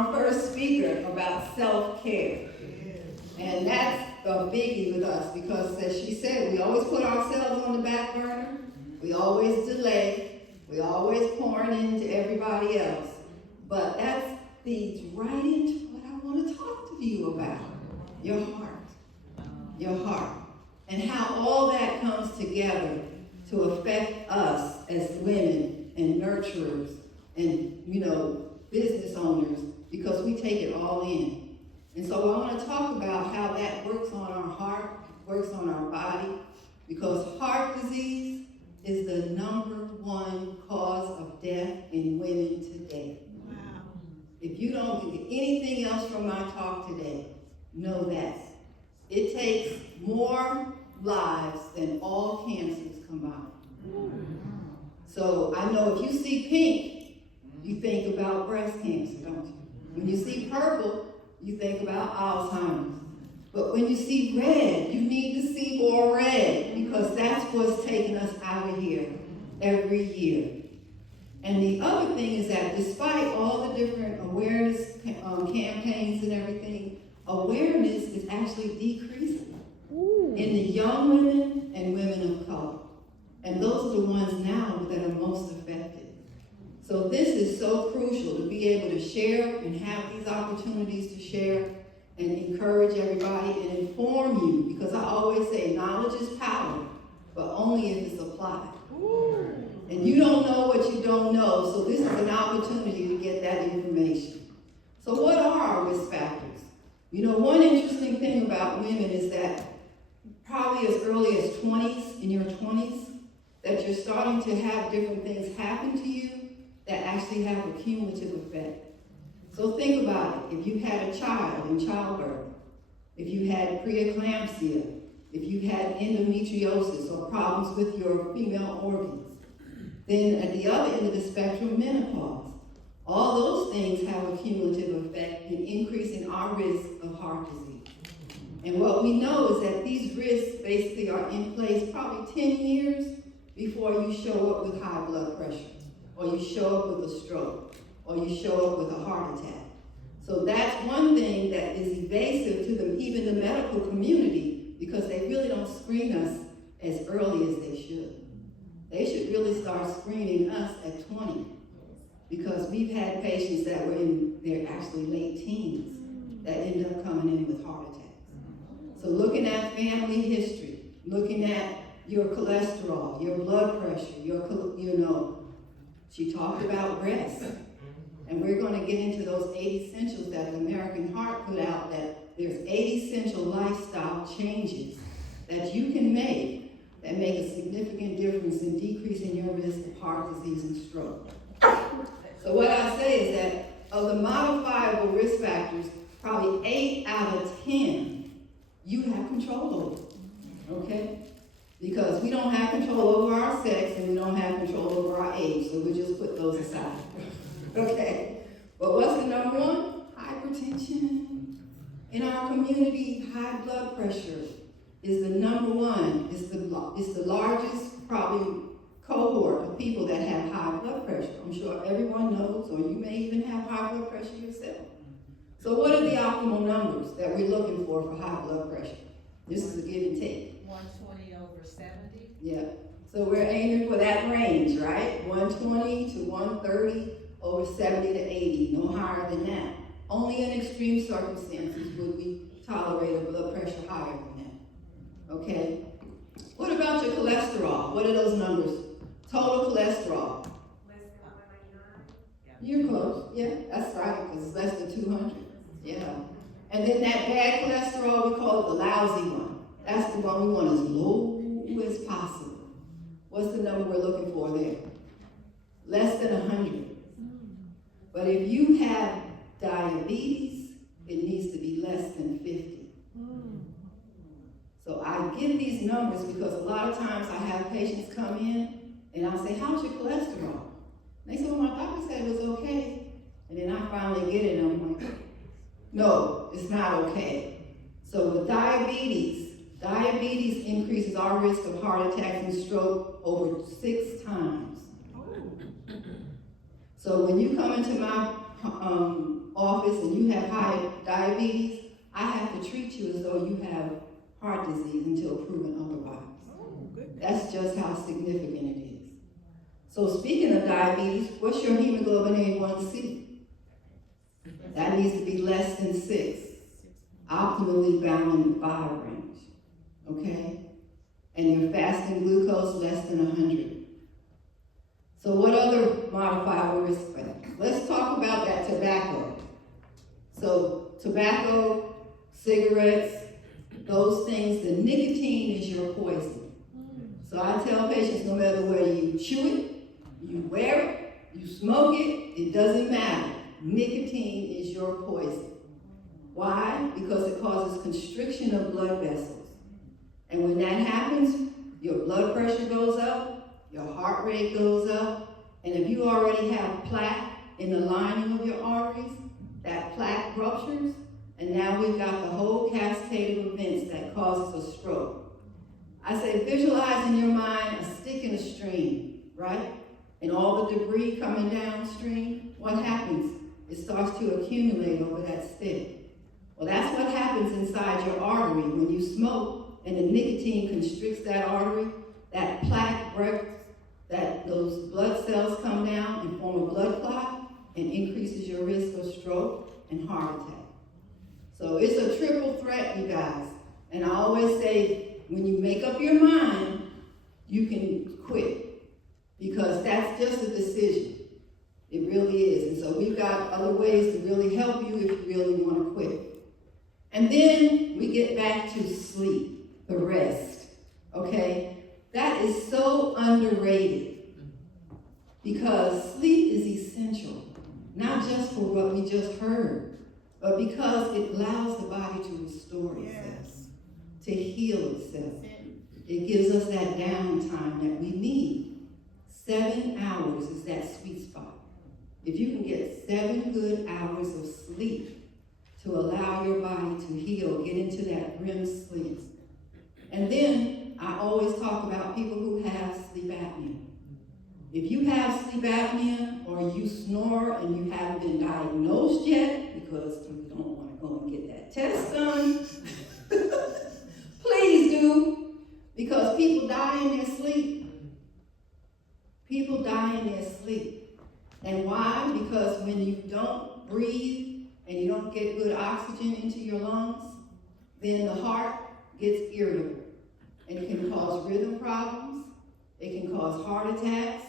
our first speaker about self-care. And that's a biggie with us because, as she said, we always put ourselves on the back burner. We always delay. We always pouring into everybody else. But that feeds right into what I want to talk to you about. Your heart. Your heart. And how all that comes together to affect us as women and nurturers and, business owners, because we take it all in. And so I want to talk about how that works on our heart, works on our body, because heart disease is the #1 cause of death in women today. Wow. If you don't get anything else from my talk today, know that. It takes more lives than all cancers combined. So I know if you see pink, you think about breast cancer, don't you? When you see purple, you think about Alzheimer's. But when you see red, you need to see more red, because that's what's taking us out of here every year. And the other thing is that despite all the different awareness campaigns and everything, awareness is actually decreasing in the young women and women of color. And those are the ones now that are most affected. So this is so crucial to be able to share and have these opportunities to share and encourage everybody and inform you, because I always say knowledge is power, but only if it's applied. And you don't know what you don't know, so this is an opportunity to get that information. So what are our risk factors? One interesting thing about women is that probably as early as 20s, in your 20s, that you're starting to have different things happen to you that actually have a cumulative effect. So think about it. If you had a child in childbirth, if you had preeclampsia, if you had endometriosis or problems with your female organs, then at the other end of the spectrum, menopause. All those things have a cumulative effect in increasing our risk of heart disease. And what we know is that these risks basically are in place probably 10 years before you show up with high blood pressure, or you show up with a stroke, or you show up with a heart attack. So that's one thing that is evasive to even the medical community, because they really don't screen us as early as they should. They should really start screening us at 20, because we've had patients that were in their actually late teens that ended up coming in with heart attacks. So looking at family history, looking at your cholesterol, your blood pressure, she talked about rest. And we're going to get into those 8 essentials that the American Heart put out, that there's 8 essential lifestyle changes that you can make that make a significant difference in decreasing your risk of heart disease and stroke. So what I say is that of the modifiable risk factors, probably 8 out of 10 you have control over, okay? Because we don't have control over our sex and we don't have control over our age, so we'll just put those aside. Okay, but what's the #1? Hypertension. In our community, high blood pressure is the #1. It's the largest probably cohort of people that have high blood pressure. I'm sure everyone knows, or you may even have high blood pressure yourself. So what are the optimal numbers that we're looking for high blood pressure? This is a give and take. 120 over 70? Yeah, so we're aiming for that range, right? 120 to 130 over 70 to 80, no higher than that. Only in extreme circumstances would we tolerate a blood pressure higher than that, okay? What about your cholesterol? What are those numbers? Total cholesterol. Less than 199? You're close, yeah, that's right, because it's less than 200, yeah. And then that bad cholesterol, we call it the lousy one. That's the one we want as low as possible. What's the number we're looking for there? Less than 100. But if you have diabetes, it needs to be less than 50. So I give these numbers because a lot of times I have patients come in and I say, how's your cholesterol? And they say, well, my doctor said it was okay. And then I finally get it and I'm like, no, it's not okay. So with diabetes increases our risk of heart attacks and stroke over 6 times. So when you come into my office and you have high diabetes, I have to treat you as though you have heart disease until proven otherwise. Oh, goodness. That's just how significant it is. So speaking of diabetes, what's your hemoglobin A1C? That needs to be less than 6, optimally bound in the 5 range, okay? And your fasting glucose less than 100. So what other modifiable risk factors? Let's talk about that tobacco. So tobacco, cigarettes, those things, the nicotine is your poison. So I tell patients no matter whether you chew it, you wear it, you smoke it, it doesn't matter. Nicotine is your poison. Why? Because it causes constriction of blood vessels. And when that happens, your blood pressure goes up, your heart rate goes up, and if you already have plaque in the lining of your arteries, that plaque ruptures, and now we've got the whole cascade of events that causes a stroke. I say visualize in your mind a stick in a stream, right? And all the debris coming downstream, what happens? It starts to accumulate over that stick. Well, that's what happens inside your artery when you smoke and the nicotine constricts that artery, that plaque breaks, that those blood cells come down and form a blood clot and increases your risk of stroke and heart attack. So it's a triple threat, you guys. And I always say, when you make up your mind, you can quit. Because that's just a decision. It really is. And so we've got other ways to really help you if you really want to quit. And then we get back to sleep, the rest. Okay? That is so underrated. Because sleep is essential. Not just for what we just heard, but because it allows the body to restore itself, to heal itself. It gives us that downtime that we need. 7 hours is that sweet spot. If you can get 7 good hours of sleep to allow your body to heal, get into that REM sleep. And then I always talk about people who have sleep apnea. If you have sleep apnea or you snore and you haven't been diagnosed yet because you don't want to go and get that test done, please do, because people die in their sleep. People die in their sleep. And why? Because when you don't breathe and you don't get good oxygen into your lungs, then the heart gets irritable. And it can cause rhythm problems, it can cause heart attacks,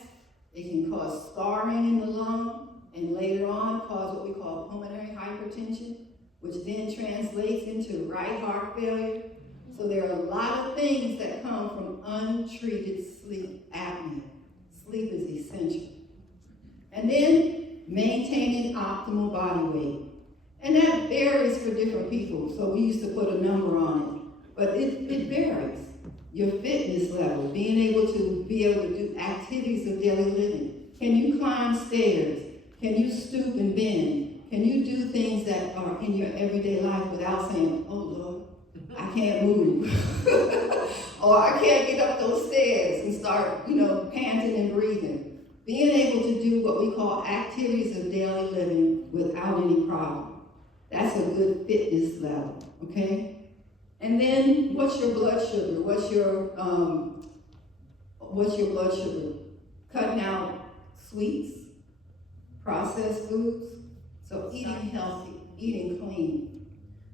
it can cause scarring in the lung, and later on cause what we call pulmonary hypertension, which then translates into right heart failure. So there are a lot of things that come from untreated sleep apnea. Sleep is essential. And then maintaining optimal body weight. And that varies for different people. So we used to put a number on it, but it varies. Your fitness level, being able to do activities of daily living. Can you climb stairs? Can you stoop and bend? Can you do things that are in your everyday life without saying, oh Lord, I can't move. Or I can't get up those stairs and start, panting and breathing. Being able to do what we call activities of daily living without any problem. That's a good fitness level, okay? And then what's your blood sugar? What's your blood sugar? Cutting out sweets, processed foods. So eating healthy, eating clean.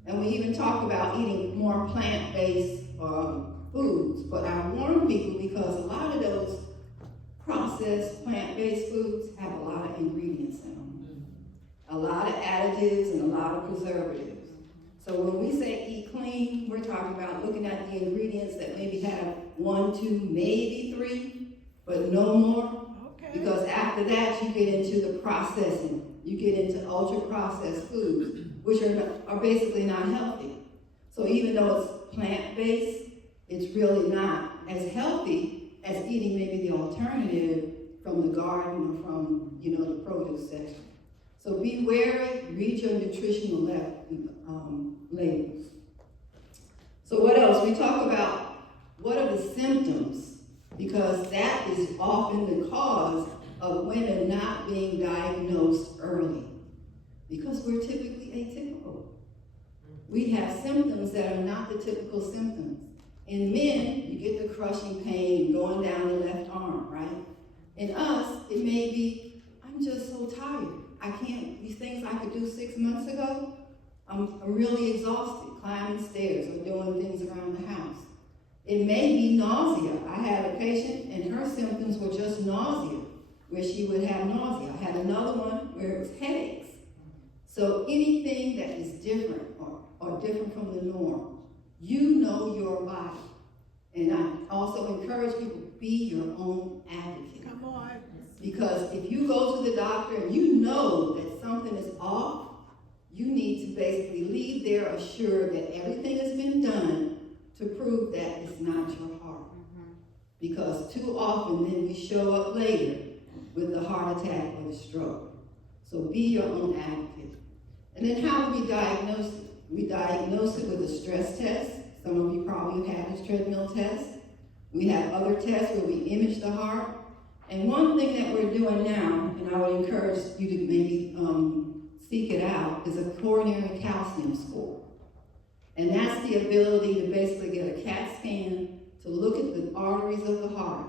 And we even talk about eating more plant-based foods. But I warn people because a lot of those processed plant-based foods have a lot of ingredients in them. A lot of additives and a lot of preservatives. So when we say eat clean, we're talking about looking at the ingredients that maybe have 1, 2, maybe 3, but no more. Okay. Because after that, you get into the processing. You get into ultra-processed foods, which are basically not healthy. So even though it's plant-based, it's really not as healthy as eating maybe the alternative from the garden or from, the produce section. So be wary, read your nutritional labels. So what else? We talk about what are the symptoms, because that is often the cause of women not being diagnosed early. Because we're typically atypical. We have symptoms that are not the typical symptoms. In men, you get the crushing pain going down the left arm, right? In us, it may be, I'm just so tired. I can't, these things I could do 6 months ago, I'm really exhausted, climbing stairs or doing things around the house. It may be nausea. I had a patient and her symptoms were just nausea, where she would have nausea. I had another one where it was headaches. So anything that is different or different from the norm, you know your body. And I also encourage people, be your own advocate. Come on. Because if you go to the doctor and you know that something is off, you need to basically leave there assured that everything has been done to prove that it's not your heart. Because too often then we show up later with the heart attack or the stroke. So be your own advocate. And then how do we diagnose it? We diagnose it with a stress test. Some of you probably have had this treadmill test. We have other tests where we image the heart. And one thing that we're doing now, and I would encourage you to maybe seek it out, is a coronary calcium score. And that's the ability to basically get a CAT scan to look at the arteries of the heart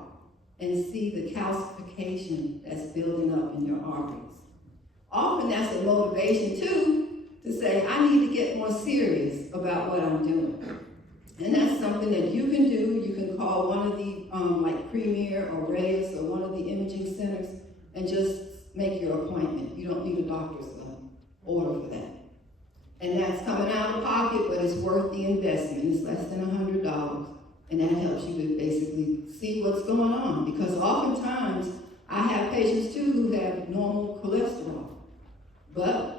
and see the calcification that's building up in your arteries. Often that's a motivation too to say, I need to get more serious about what I'm doing. And that's something that you can do. You can call one of the, like Premier or Reyes or one of the imaging centers and just make your appointment. You don't need a doctor's order for that. And that's coming out of pocket, but it's worth the investment. It's less than $100. And that helps you to basically see what's going on. Because oftentimes, I have patients too who have normal cholesterol, but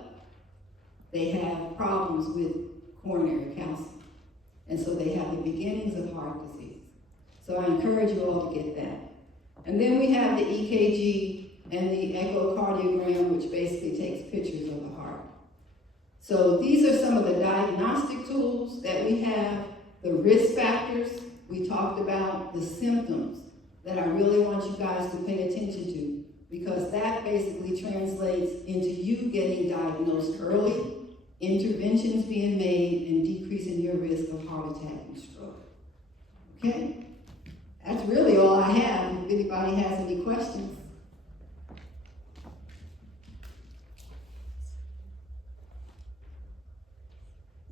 they have problems with coronary calcium. And so they have the beginnings of heart disease. So I encourage you all to get that. And then we have the EKG and the echocardiogram, which basically takes pictures of the heart. So these are some of the diagnostic tools that we have, the risk factors. We talked about the symptoms that I really want you guys to pay attention to, because that basically translates into you getting diagnosed early, interventions being made, and decreasing your risk of heart attack and stroke. Okay? That's really all I have. If anybody has any questions.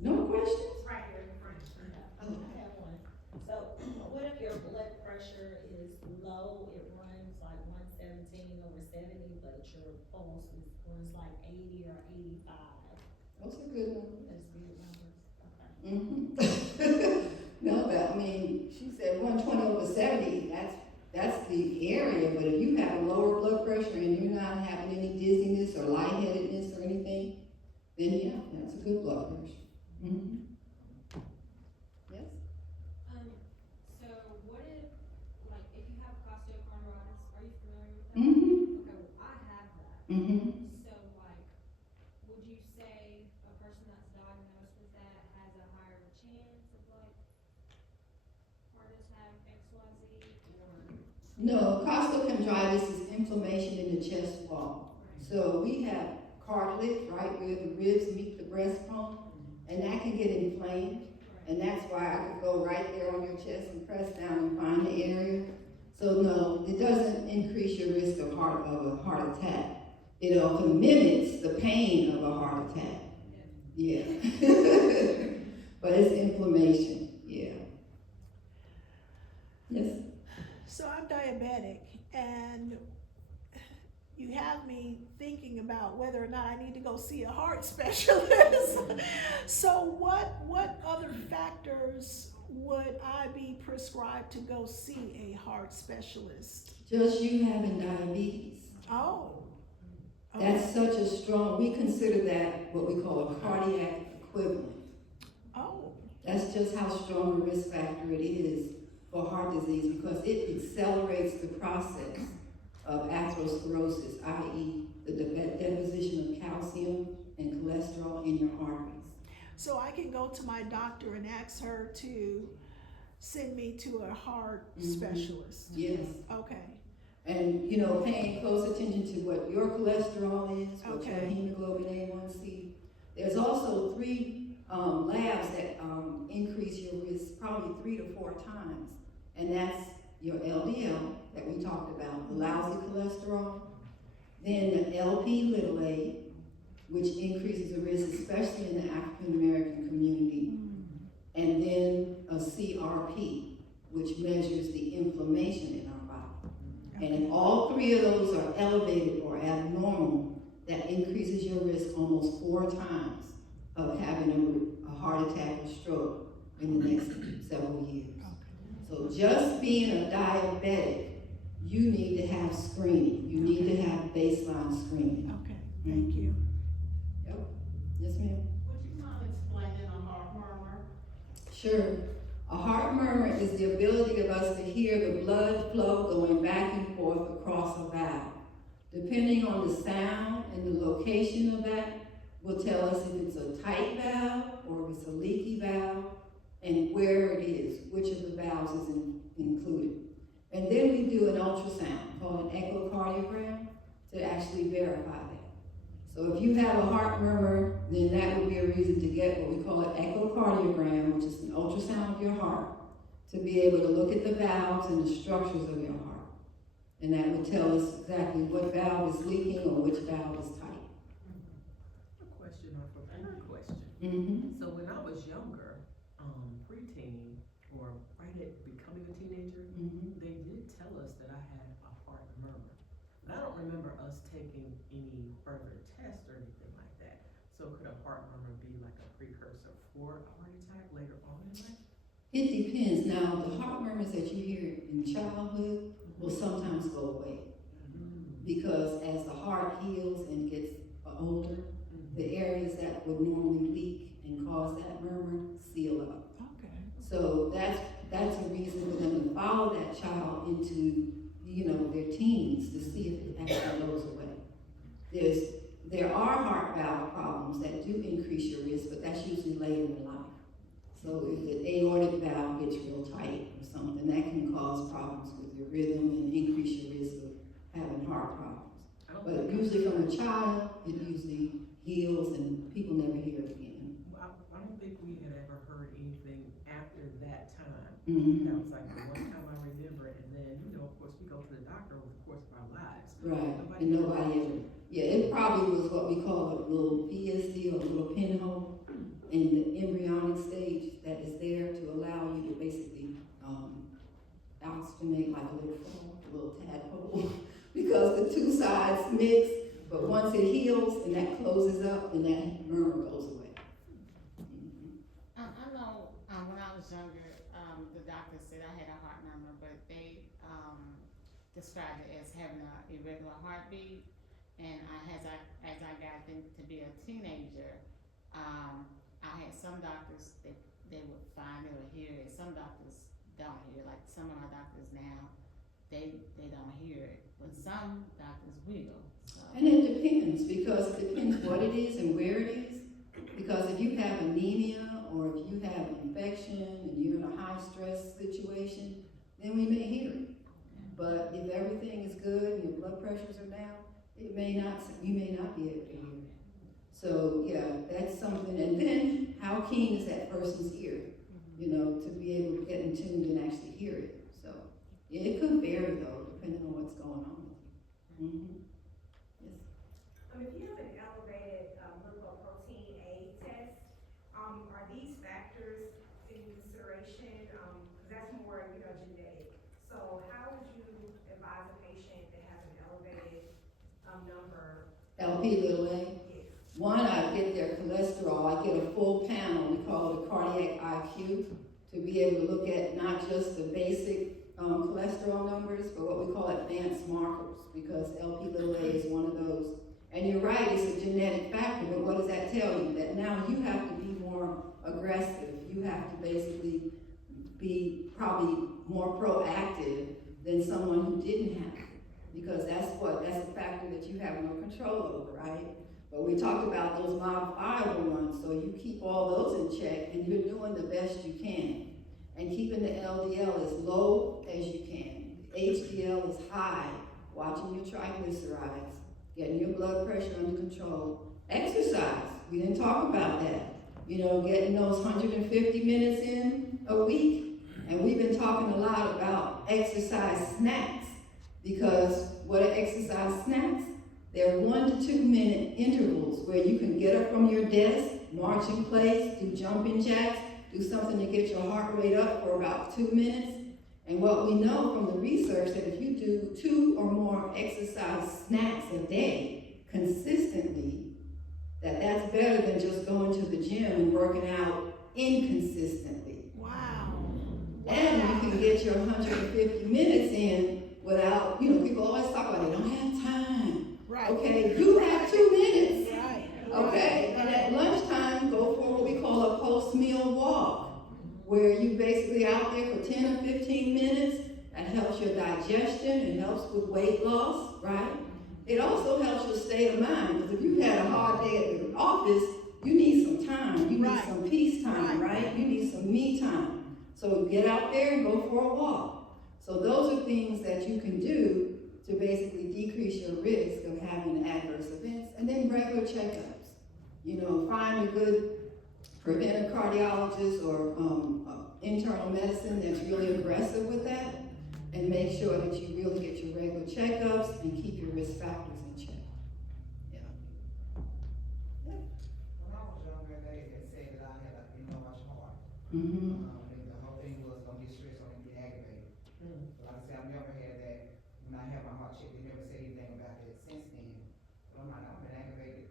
No questions? Right here in front. I have one. So, what if your blood pressure is low, it runs like 117/70, but your pulse runs like 80 or 85? Those are good numbers. That's good numbers. Okay. Mm-hmm. No, but I mean, she said 120/70, that's the area, but if you have a lower blood pressure and you're not having any dizziness or lightheadedness or anything, then yeah, that's a good blood pressure. Mm-hmm. Yes? So what if, like, if you have costochondritis, are you familiar with that? Mm-hmm. Okay, well, I have that. Mm-hmm. So, like, would you say a person that's diagnosed with that has a higher chance of, like, heart attack, XYZ, or? No, costochondritis is inflammation in the chest wall. Right. So we have cartilage, right, where the ribs meet the breastbone, and that can get inflamed. And that's why I could go right there on your chest and press down and find the area. So no, it doesn't increase your risk of a heart attack. It often mimics the pain of a heart attack. Yeah. But it's inflammation, yeah. Yes? So I'm diabetic, and you have me thinking about whether or not I need to go see a heart specialist. So what other factors would I be prescribed to go see a heart specialist? Just you having diabetes. Oh. That's such a strong, we consider that what we call a cardiac equivalent. Oh. That's just how strong a risk factor it is for heart disease, because it accelerates the process of atherosclerosis, i.e. the deposition of calcium and cholesterol in your arteries. So I can go to my doctor and ask her to send me to a heart specialist? Yes. Okay. And, paying close attention to what your cholesterol is, what your Okay. hemoglobin A1C. There's also three labs that increase your risk probably 3 to 4 times. And that's your LDL that we talked about, the lousy cholesterol. Then the LP(a), which increases the risk, especially in the African American community. And then a CRP, which measures the inflammation in our body. And if all three of those are elevated or abnormal, that increases your risk almost 4 times of having a heart attack or stroke in the next several years. So just being a diabetic, you need to have screening. You need to have baseline screening. Okay, thank you. Yep. Yes, ma'am. Would you mind explaining a heart murmur? Sure. A heart murmur is the ability of us to hear the blood flow going back and forth across a valve. Depending on the sound and the location of that, will tell us if it's a tight valve or if it's a leaky valve, and where it is, which of the valves is included. And then we do an ultrasound called an echocardiogram to actually verify that. So if you have a heart murmur, then that would be a reason to get what we call an echocardiogram, which is an ultrasound of your heart, to be able to look at the valves and the structures of your heart. And that would tell us exactly what valve is leaking or which valve is tight. A question, or a profound question. Mm-hmm. So when I was younger, preteen, or right at becoming a teenager, Mm-hmm. they did tell us that I had a heart murmur. And I don't remember us taking any further tests or anything like that. So could a heart murmur be like a precursor for a heart attack later on in life? It depends. Now, the heart murmurs that you hear in childhood will sometimes go away. Because as the heart heals and gets older, the areas that would normally leak and cause that murmur seal up. Okay. So that's a reason for them to follow that child into, their teens to see if it actually goes away. There are heart valve problems that do increase your risk, but that's usually later in life. So if the aortic valve gets real tight or something, that can cause problems with your rhythm and increase your risk of having heart problems. But usually from a child, it usually heals and people never hear it again. I don't think we had ever heard anything after that time. Mm-hmm. That was like the one time I remember, and then, of course, we go to the doctor over the course of our lives. Right, and nobody ever. Yeah, it probably was what we call a little PSD or a little pinhole in the embryonic stage that is there to allow you to basically oxygenate like a little frog, a little tadpole, because the two sides mix, but once it heals and that closes up, then that murmur goes away. Mm-hmm. I know, when I was younger, the doctor said I had a heart murmur, but they, described it as having an irregular heartbeat. And as I got to be a teenager, I had some doctors that they would find it or hear it. Some doctors don't hear it. Like some of my doctors now, they don't hear it, but some doctors will. So. And it depends, because it depends what it is and where it is. Because if you have anemia or if you have infection and you're in a high stress situation, then we may hear it. But if everything is good and your blood pressures are down, you may not be able to hear it. So yeah, that's something. And then how keen is that person's ear, to be able to get in tune and actually hear it. So yeah, it could vary though, depending on what's going on with you. Mm-hmm. Yes. If you have an elevated lipoprotein A test, are these factors in consideration? Because that's more, genetic. So how would you advise a patient that has an elevated number? LP(a). One, I get their cholesterol. I get a full panel. We call it a cardiac IQ, to be able to look at not just the basic cholesterol numbers, but what we call advanced markers, because LP(a) is one of those. And you're right, it's a genetic factor, but what does that tell you? That now you have to be more aggressive. You have to basically be probably more proactive than someone who didn't have it. Because that's a factor that you have no control over, right? But we talked about those modifiable ones, so you keep all those in check and you're doing the best you can. And keeping the LDL as low as you can. The HDL is high watching your triglycerides, getting your blood pressure under control. Exercise, we didn't talk about that. You know, getting those 150 minutes in a week. And we've been talking a lot about exercise snacks, because what are exercise snacks? They're 1 to 2 minute intervals where you can get up from your desk, march in place, do jumping jacks, do something to get your heart rate up for about 2 minutes. And what we know from the research, that if you do 2 or more exercise snacks a day consistently, that's better than just going to the gym and working out inconsistently. Wow. And you can get your 150 minutes in without, people always talk about they don't have time. Right. Okay, you have 2 minutes. Right. Okay, and at lunchtime, go for what we call a post-meal walk, where you basically out there for 10 or 15 minutes. That helps your digestion, it helps with weight loss, right? It also helps your state of mind, because if you had a hard day at the office, you need some time, you need some peace time, right? You need some me time. So get out there and go for a walk. So those are things that you can do to basically decrease your risk of having adverse events. And then regular checkups. Find a good preventive cardiologist or internal medicine that's really aggressive with that, and make sure that you really get your regular checkups and keep your risk factors in check. Yeah. When I was younger, they had said that I had a much heart. Mm-hmm. The whole thing was don't get stressed or get aggravated. But like I said, I've never had that. When I had my heart checked, they never said anything about that since then. But I'm like, I've been aggravated.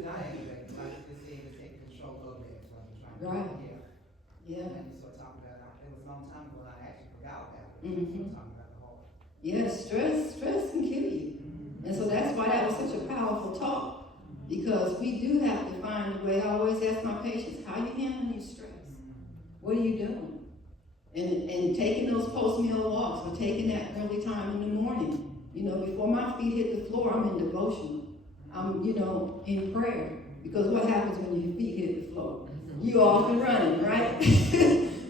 Not aggravated, like you just said, to take control of that. So I've been trying to Right. Yeah. Yeah. And you start talking about it. It was a long time ago, and I actually forgot about it. Mhm. Talking about the heart. Yeah, stress can kill you. And so that's why that was such a powerful talk, because we do have to find a way. I always ask my patients, how you handling your stress? What are you doing? And taking those post-meal walks, or taking that early time in the morning. Before my feet hit the floor, I'm in devotional. I'm, in prayer. Because what happens when your feet hit the floor? You off and running, right?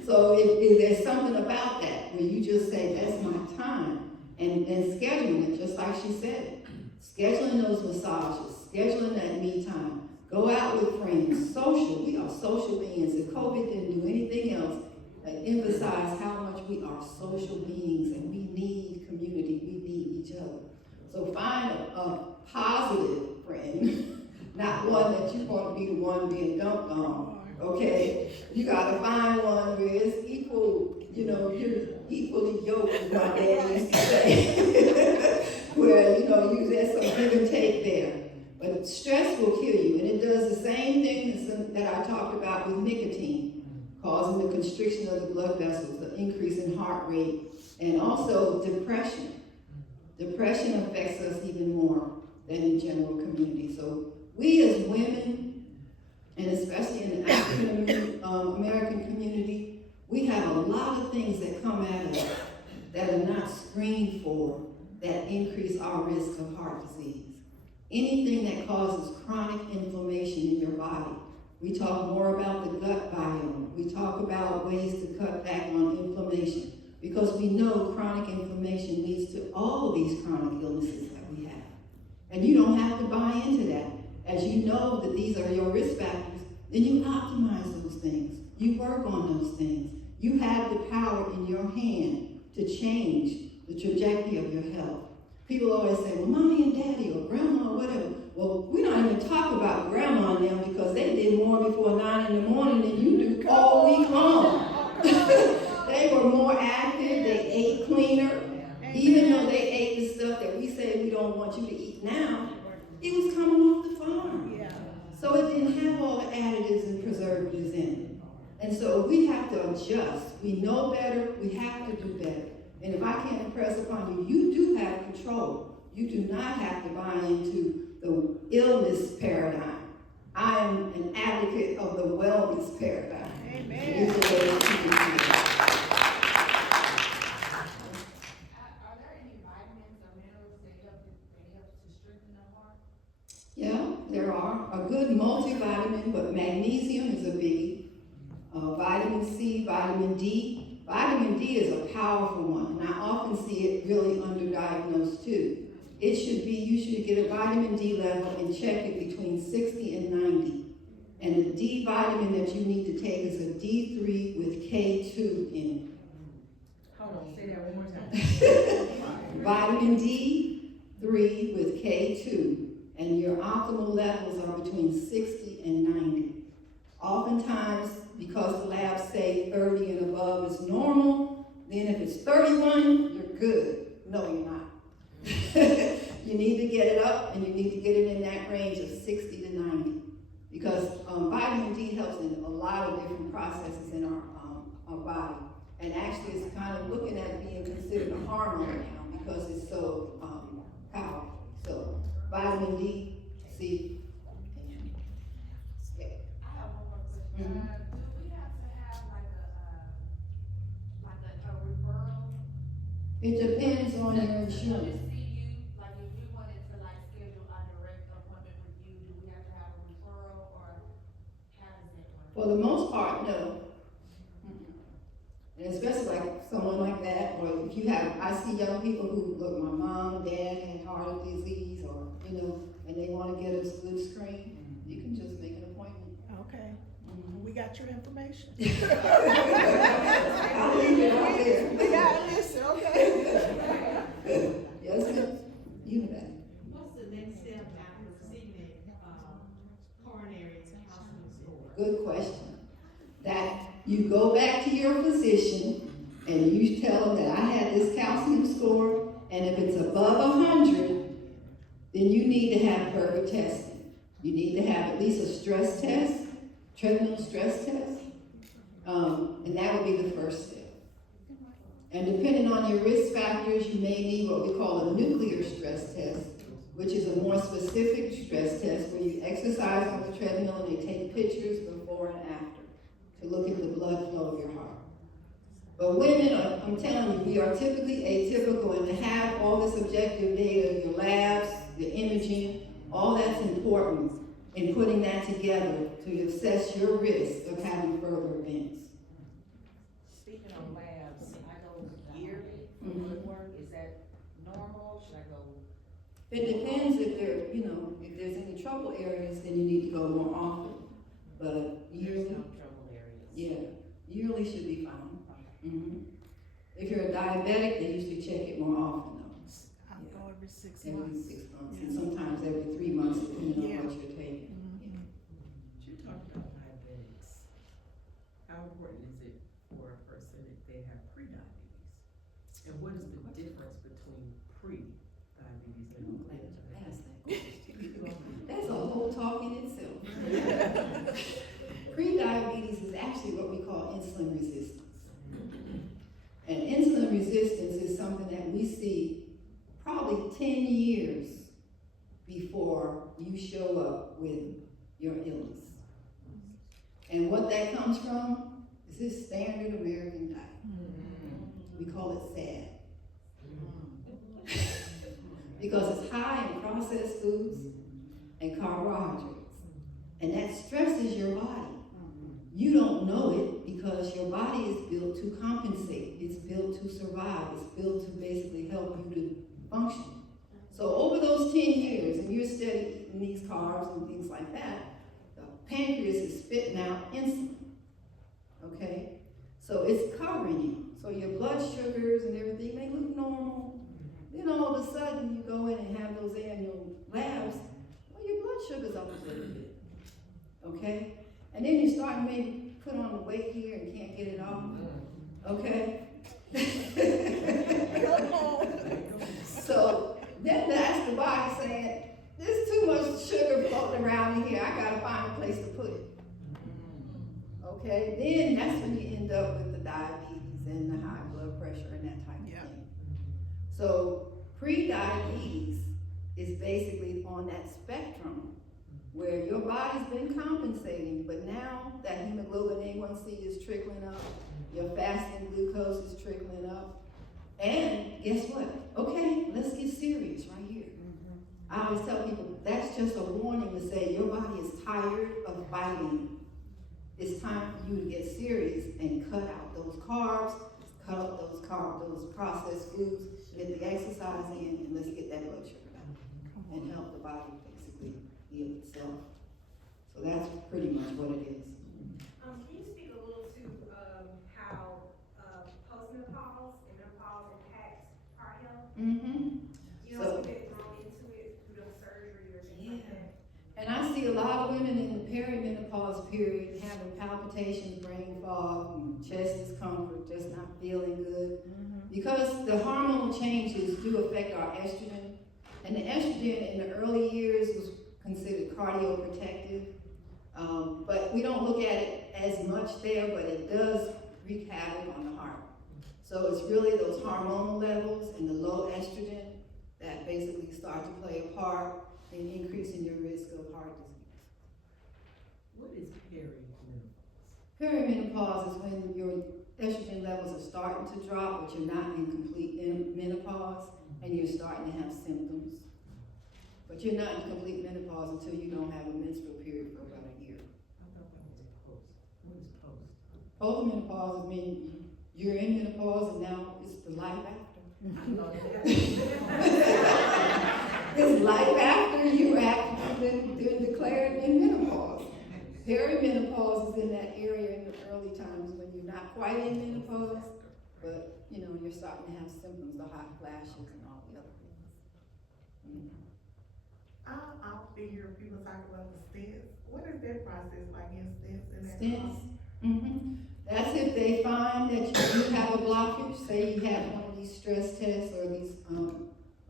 So if there's something about that where you just say, that's my time, and scheduling it, just like she said. Scheduling those massages, scheduling that me time. Go out with friends, social. We are social beings. If COVID didn't do anything else, emphasize how much we are social beings, and we need community, we need each other. So find a positive friend, not one that you want to be the one being dumped on, okay? You gotta find one where it's equal, you're equally yoked, as my dad used to say. Where, there's some give and take there. But stress will kill you, and it does the same thing that I talked about with nicotine, causing the constriction of the blood vessels, the increase in heart rate, and also depression. Depression affects us even more than the general community. So we as women, and especially in the African American community, we have a lot of things that come at us that are not screened for, that increase our risk of heart disease. Anything that causes chronic inflammation in your body. We talk more about the gut biome. We talk about ways to cut back on inflammation, because we know chronic inflammation leads to all of these chronic illnesses that we have. And you don't have to buy into that. As you know that these are your risk factors, then you optimize those things. You work on those things. You have the power in your hand to change the trajectory of your health. People always say, well, mommy and daddy or grandma or whatever. Well, we don't even talk about grandma and them, because they did more before 9 in the morning than you do all week long. They were more active, they ate cleaner. Even though they ate the stuff that we say we don't want you to eat now, it was coming off the farm. Yeah. So it didn't have all the additives and preservatives in it. And so we have to adjust. We know better, we have to do better. And if I can't impress upon you, you do have control. You do not have to buy into the illness paradigm. I am an advocate of the wellness paradigm. Amen. It's the way to keep it together. Are there any vitamins or minerals that help to strengthen the heart? Yeah, there are. A good multivitamin, but magnesium is a biggie. Vitamin C, vitamin D, Vitamin D is a powerful one, and I often see it really underdiagnosed too. It should be, you should get a vitamin D level and check it between 60 and 90. And the D vitamin that you need to take is a D3 with K2 in Hold on, say that one more time. it. Vitamin D3 with K2, and your optimal levels are between 60 and 90. Oftentimes, because the labs say 30 and above is normal, then if it's 31, you're good. No, you're not. You need to get it up, and you need to get it in that range of 60 to 90. Because vitamin D helps in a lot of different processes in our body. And actually, it's kind of looking at being considered a hormone now because it's so powerful. So, vitamin D, C. Yeah. I have one more question. Mhm. Do we have to have like a referral? It depends on your To insurance. see you, like if we wanted to like schedule a direct appointment with you, do we have to have a referral or how does that work? For the most part, no. And especially like someone like that, or if you have, I see young people who, look, my mom, dad had heart disease, or, and they want to get a good screen, you can just make an appointment. Okay, we got your information. I'll leave it out there. We got it, listen, okay. Yes, ma'am? You bet. What's the next step after receiving coronary calcium score? Good question. That you go back to your physician and you tell them that I had this calcium score, and if it's above 100, then you need to have further testing. You need to have at least a stress test, treadmill stress test, and that would be the first step. And depending on your risk factors, you may need what we call a nuclear stress test, which is a more specific stress test where you exercise on the treadmill and they take pictures before and after to look at the blood flow of your heart. But women, I'm telling you, we are typically atypical, and to have all this objective data, your labs, your imaging, all that's important in putting that together to assess your risk of having further events. Speaking of labs, I go yearly for Mhm. blood work, is that normal, should I go? It depends if if there's any trouble areas, then you need to go more often. But There's yearly, no trouble areas. yeah, yearly should be fine. If you're a diabetic, they usually check it more often though. I'll go every 6 Every months. 6 months, Yeah. and sometimes every 3 months, depending Yeah. on what you're taking. Mhm. You talked about diabetics. How important is it for a person if they have pre-diabetes? And what is the difference between pre-diabetes and I'm glad you asked that question. That's a whole talk in itself. Pre-diabetes is actually what we call insulin resistance. And insulin resistance is something that we see probably 10 years before you show up with your illness. And what that comes from is this standard American diet. We call it SAD. Because it's high in processed foods and carbohydrates. And that stresses your body. You don't know it because your body is built to compensate. It's built to survive. It's built to basically help you to function. So over those 10 years, and you're steady eating these carbs and things like that, the pancreas is spitting out insulin. Okay? So it's covering you. So your blood sugars and everything may look normal. Then all of a sudden you go in and have those annual labs, well, your blood sugar's up a little bit. Okay? And then you start to maybe put on the weight here and can't get it off. Okay? So then that's the body saying, there's too much sugar floating around in here. I gotta find a place to put it. Okay? Then that's when you end up with the diabetes and the high blood pressure and that type of thing. So pre-diabetes is basically on that spectrum where your body's been compensating, but now that hemoglobin A1C is trickling up, your fasting glucose is trickling up, and guess what? Okay, let's get serious right here. I always tell people, that's just a warning to say your body is tired of fighting. It's time for you to get serious and cut out those carbs, cut up those processed foods, get the exercise in, and let's get that blood sugar down. And help the body basically heal itself. So that's pretty much what it is. Can you speak a little to, how, postmenopause and menopause impacts our health? Mm-hmm. You know, we've been thrown into it through the surgery or things like that. And I see a lot of women in the perimenopause period having palpitations, brain fog, and chest discomfort, just not feeling good. Because the hormonal changes do affect our estrogen. And the estrogen in the early years was considered cardioprotective. But we don't look at it as much there, but it does wreak havoc on the heart. So it's really those hormonal levels and the low estrogen that basically start to play a part in increasing your risk of heart disease. What is perimenopause? Perimenopause is when your estrogen levels are starting to drop, but you're not in complete menopause, and you're starting to have symptoms. But you're not in complete menopause until you don't have a menstrual period for about a year. I thought that was post. What is post? Postmenopause means you're in menopause and now it's the life after. It's life after you have been declared in menopause. Perimenopause is in that area in the early times when you're not quite in menopause, but you know, you're starting to have symptoms, the hot flashes and all the other things. I often hear people talk about the stents. What is that process like in stents and that? Stents. That's if they find that you do have a blockage, say you have one of these stress tests or these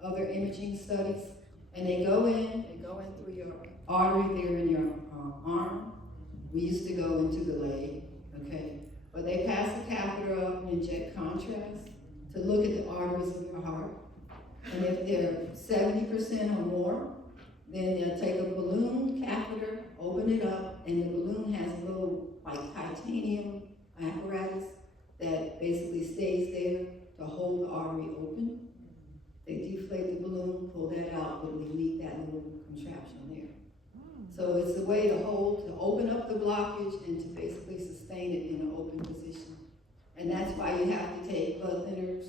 other imaging studies, and they go in through your artery there in your arm. We used to go into the leg, okay? But they pass a catheter up and inject contrast to look at the arteries of your heart. And if they're 70% or more, then they'll take a balloon catheter, open it up, and the balloon has a little like titanium apparatus that basically stays there to hold the artery open. They deflate the balloon, pull that out, but we leave that little contraption there. So it's a way to open up the blockage and to basically sustain it in an open position. And that's why you have to take blood thinners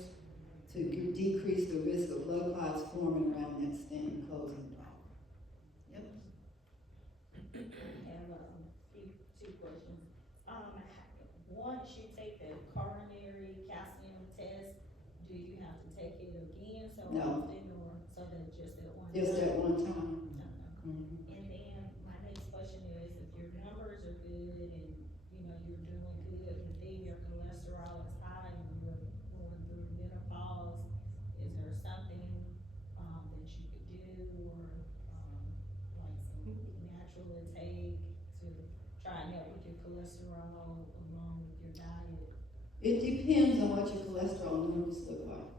to decrease the risk of blood clots forming around that stent and closing it off. Yep. I have two questions. Once you take the coronary calcium test, do you have to take it again so No. often, or so that just at one time? Just at one time. And then my next question is, if your numbers are good and, you know, you're doing good, but then your cholesterol is high and you're going through menopause, is there something, that you could do or, like some natural intake to try and help with your cholesterol along with your diet? It depends on what your cholesterol numbers look like.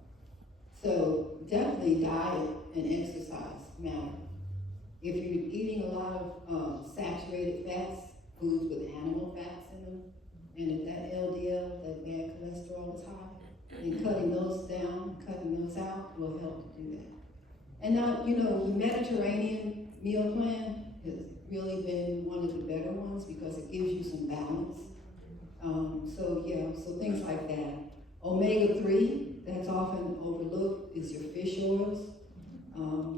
So definitely diet and exercise matter. If you're eating a lot of saturated fats, foods with animal fats in them, and if that LDL, that bad cholesterol is high, then cutting those down, cutting those out will help to do that. And now, you know, the Mediterranean meal plan has really been one of the better ones because it gives you some balance. So things like that. Omega-3, that's often overlooked, is your fish oils.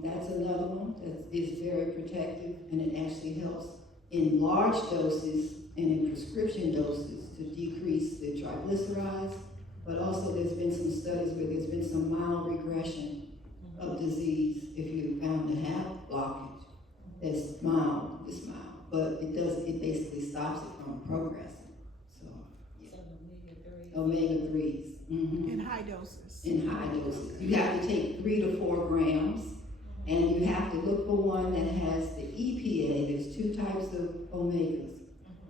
That's another one that is very protective, and it actually helps in large doses and in prescription doses to decrease the triglycerides. But also there's been some studies where there's been some mild regression of disease if you're found to have blockage. It's mild, but it basically stops it from progressing. So, yeah. So Omega-3s. In high doses. In high doses. You have to take 3 to 4 grams, and you have to look for one that has the EPA. There's 2 types of omegas.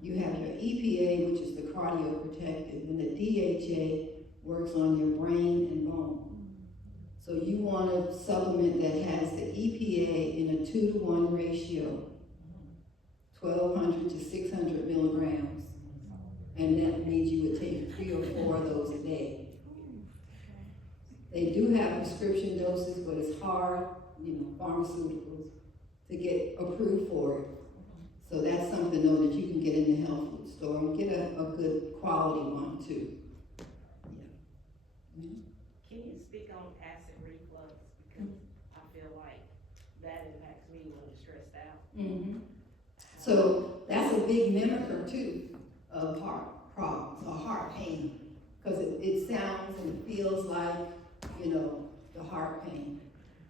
You have your EPA, which is the cardioprotective, and the DHA works on your brain and bone. So you want a supplement that has the EPA in a 2-to-1 ratio, 1,200 to 600 milligrams. And that means you would take 3 or 4 of those a day. They do have prescription doses, but it's hard, pharmaceuticals, to get approved for it. So that's something though that you can get in the health food store and get a good quality one too. Yeah. Can you speak on acid reflux? Because I feel like that impacts me when I'm stressed out. Mm-hmm. So that's a big mimicker too of heart problems or heart pain, because it sounds and it feels like, the heart pain.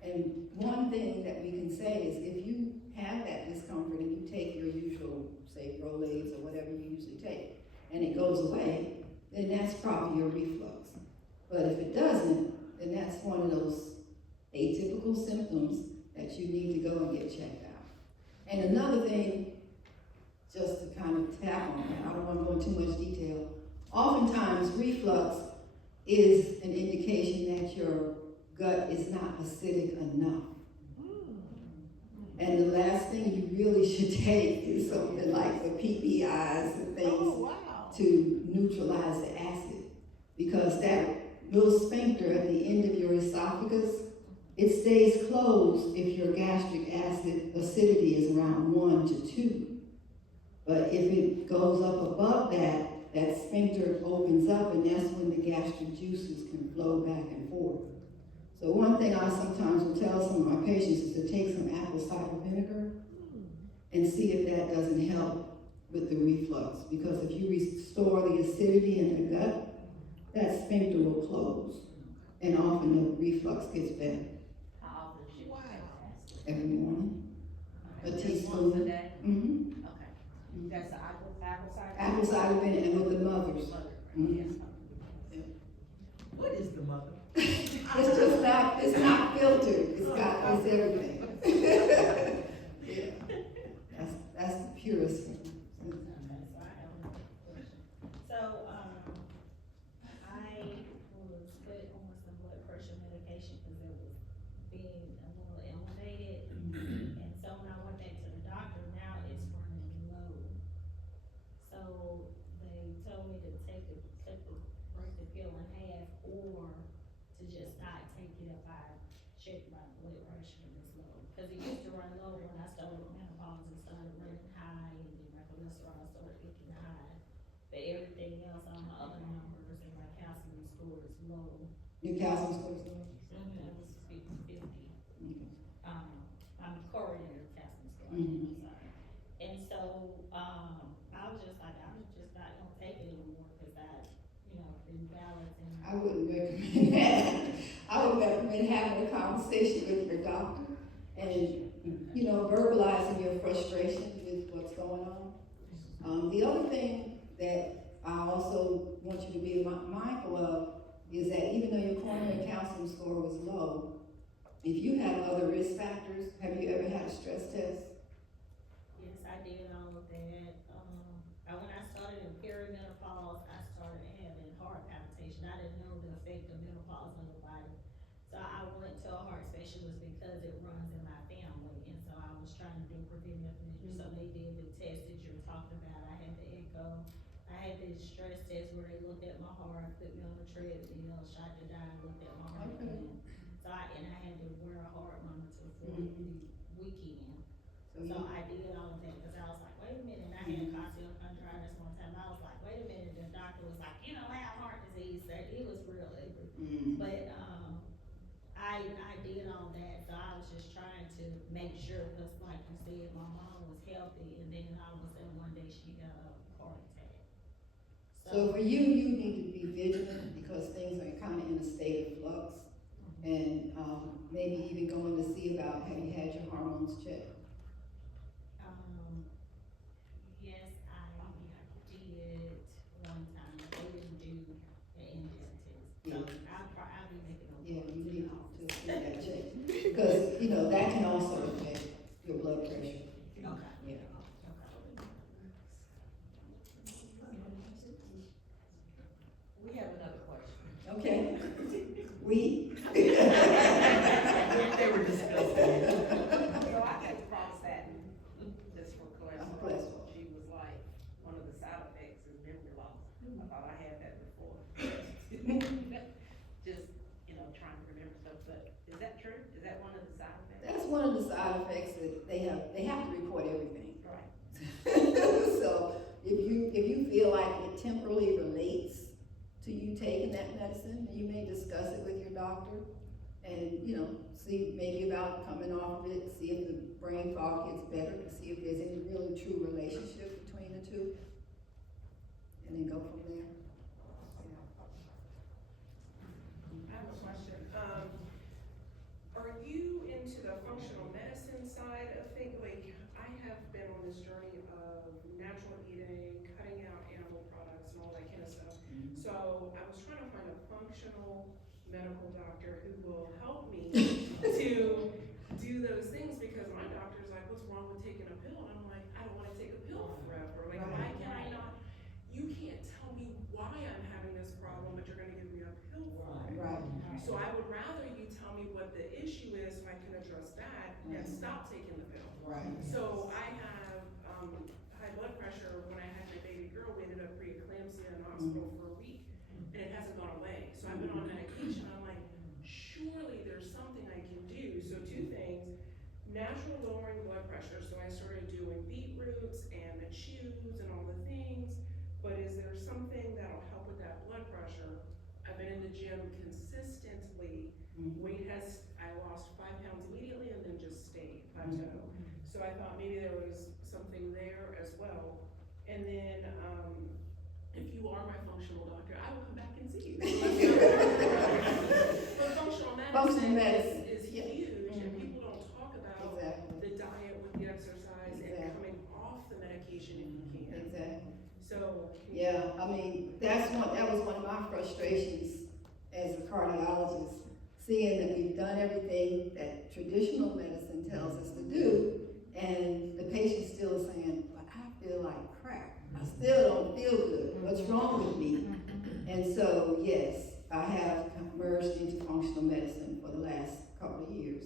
And one thing that we can say is if you have that discomfort and you take your usual, say, Rolaids or whatever you usually take, and it goes away, then that's probably your reflux. But if it doesn't, then that's one of those atypical symptoms that you need to go and get checked out. And another thing, just to kind of tap on that, I don't want to go into too much detail. Oftentimes, reflux is an indication that your gut is not acidic enough. And the last thing you really should take is something like the PPIs and things to neutralize the acid. Because that little sphincter at the end of your esophagus, it stays closed if your gastric acid acidity is around 1 to 2. But if it goes up above that, that sphincter opens up, and that's when the gastric juices can flow back and forth. So one thing I sometimes will tell some of my patients is to take some apple cider vinegar and see if that doesn't help with the reflux. Because if you restore the acidity in the gut, that sphincter will close, and often the reflux gets better. How often should you take acid? Every morning, a Just teaspoon. once a day? Mm-hmm. Okay. That's the apple cider? Apple cider vinegar and with the mothers. Yes. What is the mother? It's just not, it's not filtered, it's everything. Yeah, that's the purest one. Okay, so I have another question. So, I was put on some blood pressure medication because it was being a little elevated. And so when I went back to the doctor, now it's running low. So they told me to break the pill in half, or to just not take it if I check my blood pressure and it's low. Cause it used to run low when I started menopause, it started running high, and then my cholesterol started getting high. But everything else, all my other numbers and my calcium score is low. Your calcium score is low? That was 50. Okay. I'm coronary calcium score, Mhm. I'm sorry. And so, I was just like, I'm just not gonna take it anymore, cause been balancing. I wouldn't recommend that. I would recommend having a conversation with your doctor and, verbalizing your frustration with what's going on. The other thing that I also want you to be mindful of is that even though your coronary calcium score was low, if you have other risk factors, have you ever had a stress test? Yes, I did all of that. When I started in perimenopause, I started having heart palpitation. I didn't know the effect of menopause on the body. So I went to a heart specialist because it runs in my family. And so I was trying to do preventive measures. So they did the test that you're talking about. I had the echo. I had this stress test where they looked at my heart, put me on a treadmill, shot the dye, looked at my heart again. So I had to wear a heart monitor for the weekend. So I did all of that because I was like, wait a minute, and I had costochondritis one time. I was like, wait a minute, the doctor was like, you don't have heart disease, so it was real ugly. But, I did all that, so I was just trying to make sure, because like you said, my mom was healthy, and then all of a sudden one day she got a heart attack. So for you need to be vigilant because things are kind of in a state of flux. And maybe even going to see about, have you had your hormones checked? Yes, I did one time, but they didn't do the index test. So I'll be making a. Yeah, you need to see that check. Because, that can also affect your blood pressure. Okay. Yeah. We have another question. Okay. We. They were discussing it. So I had prostatin, just for cholesterol. Cholesterol. She was like, one of the side effects is memory loss. I thought I had that before. Just, trying to remember stuff, but is that true? Is that one of the side effects? That's one of the side effects that they have to report everything. Right. So if you feel like it temporarily relates to you taking that medicine. You may discuss it with your doctor and, you know, see maybe about coming off of it, see if the brain fog gets better, see if there's any really true relationship between the two, and then go from there. I have a question. Are you into the functional medicine side of things? Like, I have been on this journey of natural eating, cutting out animal products and all that kind of stuff. So I was trying to find a functional medical doctor who will help me to do those things, because my doctor's like, what's wrong with taking a pill? And I'm like, I don't wanna take a pill forever. Like, why can I not? You can't tell me why I'm having this problem, but you're gonna give me a pill for it. Right. So I would rather you tell me what the issue is so I can address that and stop taking the pill. Right. So I have, high blood pressure. When I had my baby girl, we ended up pre-eclampsia in the hospital for a week, and it hasn't gone away. So I've been on medication. I'm like, surely there's something I can do. So two things, natural lowering blood pressure. So I started doing beetroots and the chews and all the things, but is there something that'll help with that blood pressure? I've been in the gym consistently. I lost 5 pounds immediately and then just stayed plateau. So I thought maybe there was something there as well. And then, if you are my functional doctor, I will come back and see you. But functional medicine is huge, and people don't talk about the diet with the exercise and coming off the medication if you can. Exactly. So. Yeah, I mean, that was one of my frustrations as a cardiologist, seeing that we've done everything that traditional medicine tells us to do, and the patient's still saying, but I feel like crap. I still don't feel good. What's wrong with me? And so, yes, I have merged into functional medicine for the last couple of years.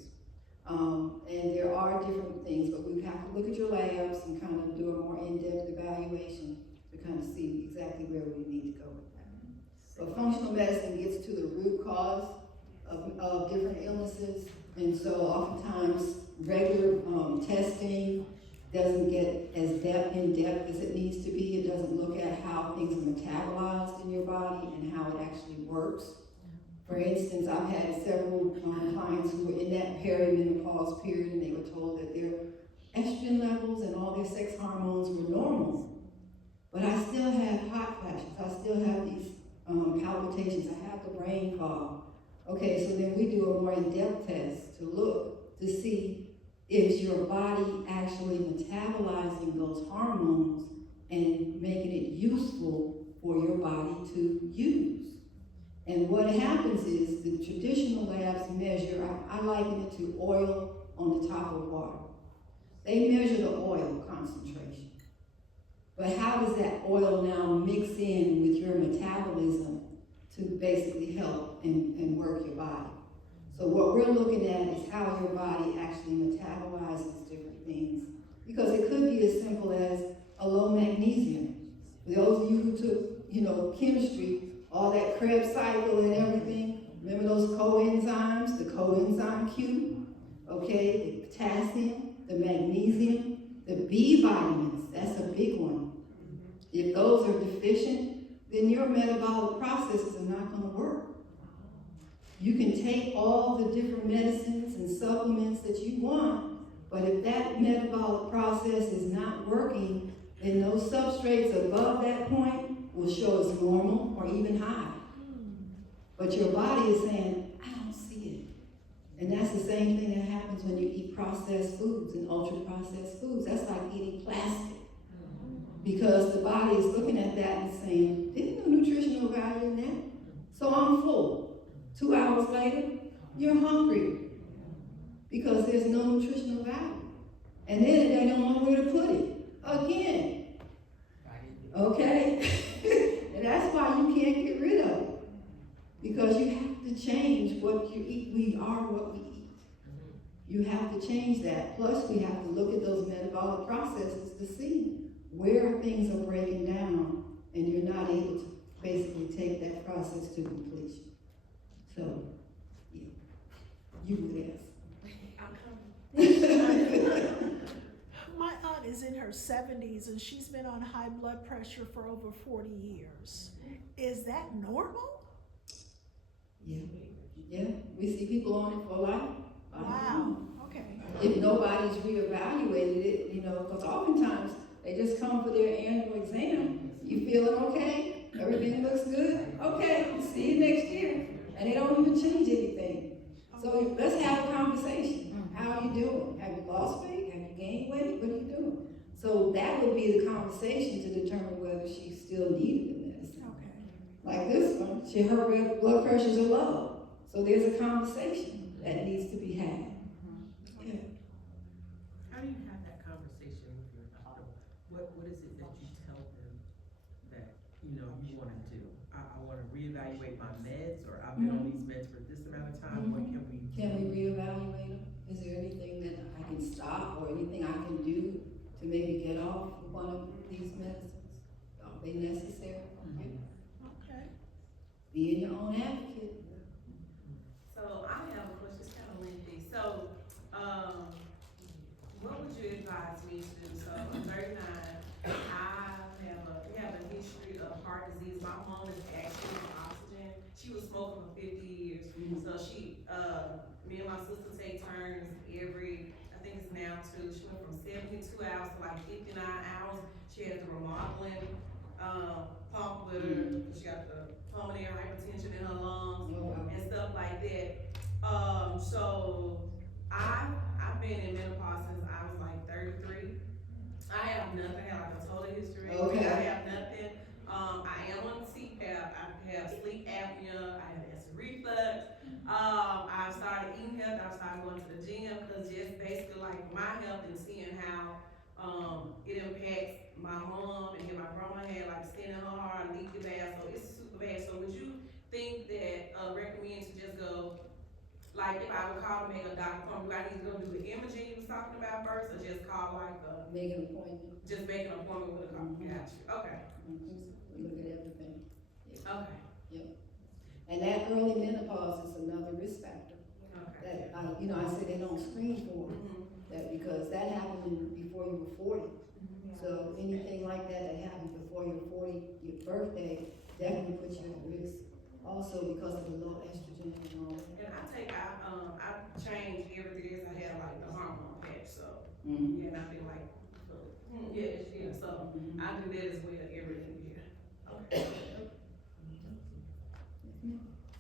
And there are different things, but we have to look at your labs and kind of do a more in-depth evaluation to kind of see exactly where we need to go with that. But functional medicine gets to the root cause of different illnesses, and so oftentimes regular testing doesn't get as in depth as it needs to be. It doesn't look at how things are metabolized in your body and how it actually works. For instance, I've had several clients who were in that perimenopause period, and they were told that their estrogen levels and all their sex hormones were normal. But I still have hot flashes. I still have these palpitations. I have the brain fog. Okay, so then we do a more in-depth test to look to see if your body actually metabolizing those hormones and making it useful for your body to use. And what happens is the traditional labs measure, I liken it to oil on the top of water. They measure the oil concentration. But how does that oil now mix in with your metabolism to basically help and work your body? So what we're looking at is how your body actually metabolizes different things. Because it could be as simple as a low magnesium. For those of you who took, chemistry, all that Krebs cycle and everything, remember those coenzymes, the coenzyme Q, okay, the potassium, the magnesium, the B vitamins, that's a big one. If those are deficient, then your metabolic processes are not going to work. You can take all the different medicines and supplements that you want, but if that metabolic process is not working, then those substrates above that point will show as normal or even high. But your body is saying, I don't see it. And that's the same thing that happens when you eat processed foods and ultra-processed foods. That's like eating plastic. Because the body is looking at that and saying, there's no nutritional value in that. So I'm full. 2 hours later, you're hungry because there's no nutritional value. And then they don't know where to put it. Again. Okay? And that's why you can't get rid of it. Because you have to change what you eat. We are what we eat. You have to change that. Plus, we have to look at those metabolic processes to see where things are breaking down and you're not able to basically take that process to completion. So, yeah, you would ask. My aunt is in her her 70s and she's been on high blood pressure for over 40 years. Is that normal? Yeah, yeah, we see people on it for life. Wow, okay. If nobody's reevaluated it, you know, because oftentimes they just come for their annual exam. You feeling okay? Everything looks good? Okay, see you next year. And they don't even change anything. So let's have a conversation. How are you doing? Have you lost weight? Have you gained weight? What are you doing? So that would be the conversation to determine whether she still needed the medicine. Okay. Like this one, her red blood pressures are low. So there's a conversation that needs to be had. Yeah. How do you have that conversation with your doctor? What is it that you tell them that, you know, you wanna do? I wanna reevaluate my meds, or I've been on these meds for this amount of time, what can we do? Can we reevaluate them? Is there anything that I can stop or anything I can do to maybe get off one of these medicines? Are they necessary? Okay. Being your own advocate. So I have a question, it's kind of lengthy. So, what would you advise me to do? So I'm 39, we have a history of heart disease. My mom is actually on oxygen. She was smoking for 50 years. So me and my sister take turns every, I think it's now 2. She went from 72 hours to like 59 hours. She had the remodeling, pump with her. She got the pulmonary hypertension in her lungs and stuff like that. So I've been in menopause since I was like 33. I have nothing, I have like a total history. Okay. I have nothing. I am on CPAP. I have sleep apnea. I have acid reflux. I've started eating healthy. I've started going to the gym because just basically like my health and seeing how it impacts my mom, and then my grandma had like stent in her heart, leaky bad, so it's super bad. So would you think that recommend to just go, like if I would call to make a doctor appointment, do I need to go do the imaging you was talking about first, or just call like Make an appointment. just make an appointment with a call? Gotcha. Okay. Look at everything. Okay. And that early menopause is another risk factor. Okay. That, you know, I said they don't screen for that because that happened before you were 40. So anything like that happened before your 40th birthday definitely puts you at risk. Also because of the low estrogen and all that. And I changed every 3 days. I had like the hormone patch, so yeah, and I feel like so I do that as well every year. Okay.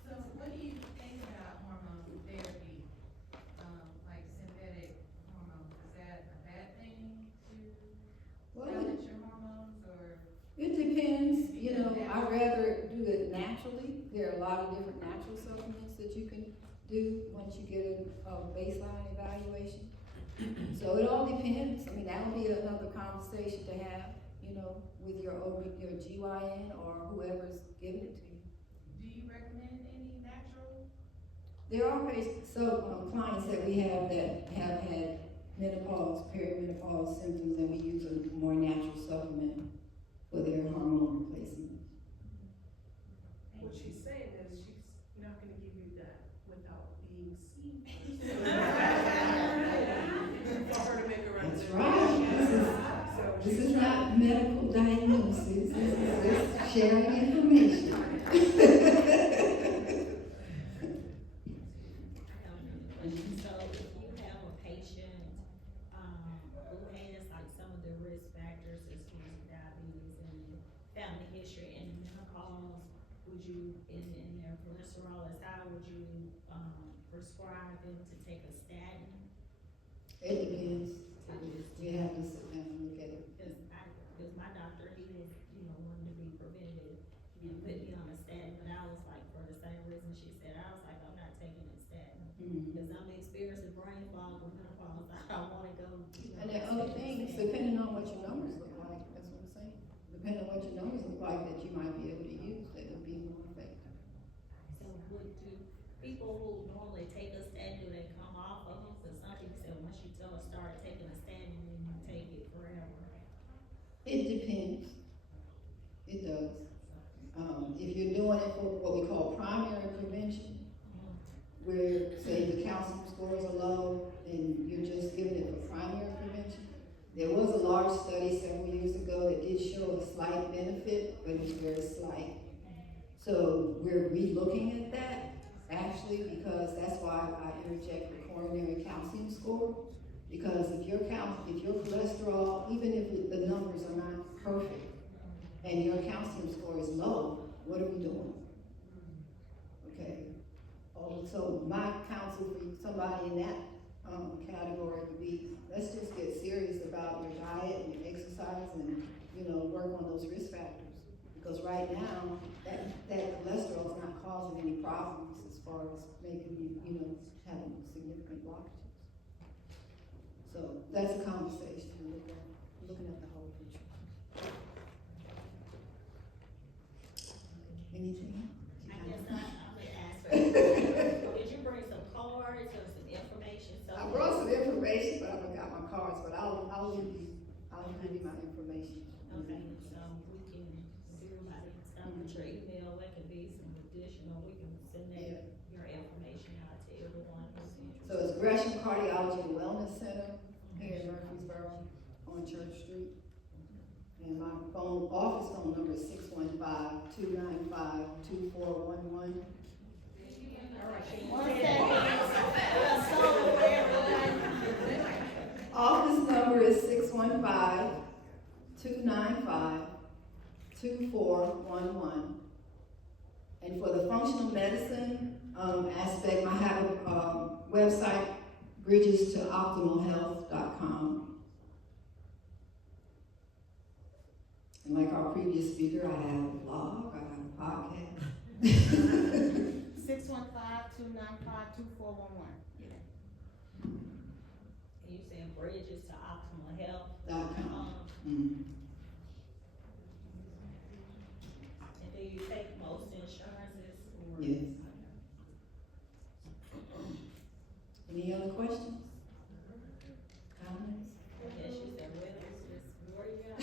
So what do you think about hormone therapy, like synthetic hormones? Is that a bad thing to balance your hormones, or? It depends, you know, I'd rather do it naturally. There are a lot of different natural supplements that you can do once you get a baseline evaluation. So it all depends. I mean, that'll be another conversation to have, you know, with your GYN or whoever's giving it to you. Do you recommend any natural? There are clients that we have that have had menopause, perimenopause symptoms, and we use a more natural supplement for their hormone replacement. What she's saying is she's not gonna give you that without being seen first. For her to make a That's recommendation. right. This is not medical diagnosis. This is just sharing information. So if you have a patient, who has like some of the risk factors as far as diabetes and family history and menopause, would you, in their cholesterol is high, would you, prescribe them to take a statin? It depends. You have to sit down and look at it. Cause my doctor, he was, wanted to be preventative and put me on a statin, but I was like, for the same reason she said, I was like, I'm not taking a statin. Cause I'm experiencing brain fog with menopause, I don't wanna go. And there are other things, depending on what your numbers look like, that's what I'm saying. Depending on what your numbers look like that you might be able to use, that would be more effective. So would do people who normally take a statin, do they come off of them? Cause some people say once you start taking a statin, then you take it forever. It depends. It does. If you're doing it for what we call primary prevention, where say the calcium scores are low and you're just giving it for primary prevention, there was a large study website. So we're relooking at that, actually, because that's why I interject the coronary calcium score. Because if your cholesterol, even if the numbers are not perfect, and your calcium score is low, what are we doing? Okay. So my counsel for somebody in that category would be, let's just get serious about your diet and your exercise and, work on those risk factors. Because right now, that cholesterol is not causing any problems as far as making you, having significant blockages. So that's a conversation to look at, looking at the whole picture. Anything? I guess I would ask for, did you bring some cards or some information? So I brought some information, but I forgot my cards, but I'll give you my information. Okay, so we can, everybody can stop at your email, it can be some additional, we can send that, your information out to everyone who's interested. So it's Gresham Cardiology and Wellness Center here in Murfreesboro on Church Street. And my office phone number is 615-295-2411. Office number is 615-295-2411. And for the functional medicine aspect, I have a website, bridgestooptimalhealth.com. And like our previous speaker, I have a blog, I have a podcast. 615-295-2411. And you saying bridges to optimal health? .com. And do you take most insurances or? Yes. Any other questions? Comments? Yes, you said with us, just where you at?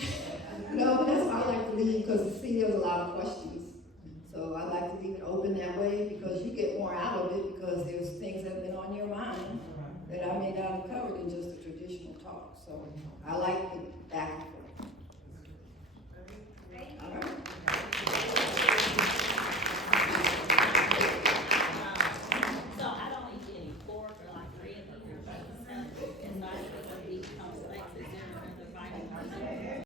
No, that's why I like to leave, because see, there's a lot of questions. So I like to leave it open that way, because you get more out of it, because there's things that have been on your mind that I may not have covered in just the traditional talk. So I like the back and forth. Thank you. All right.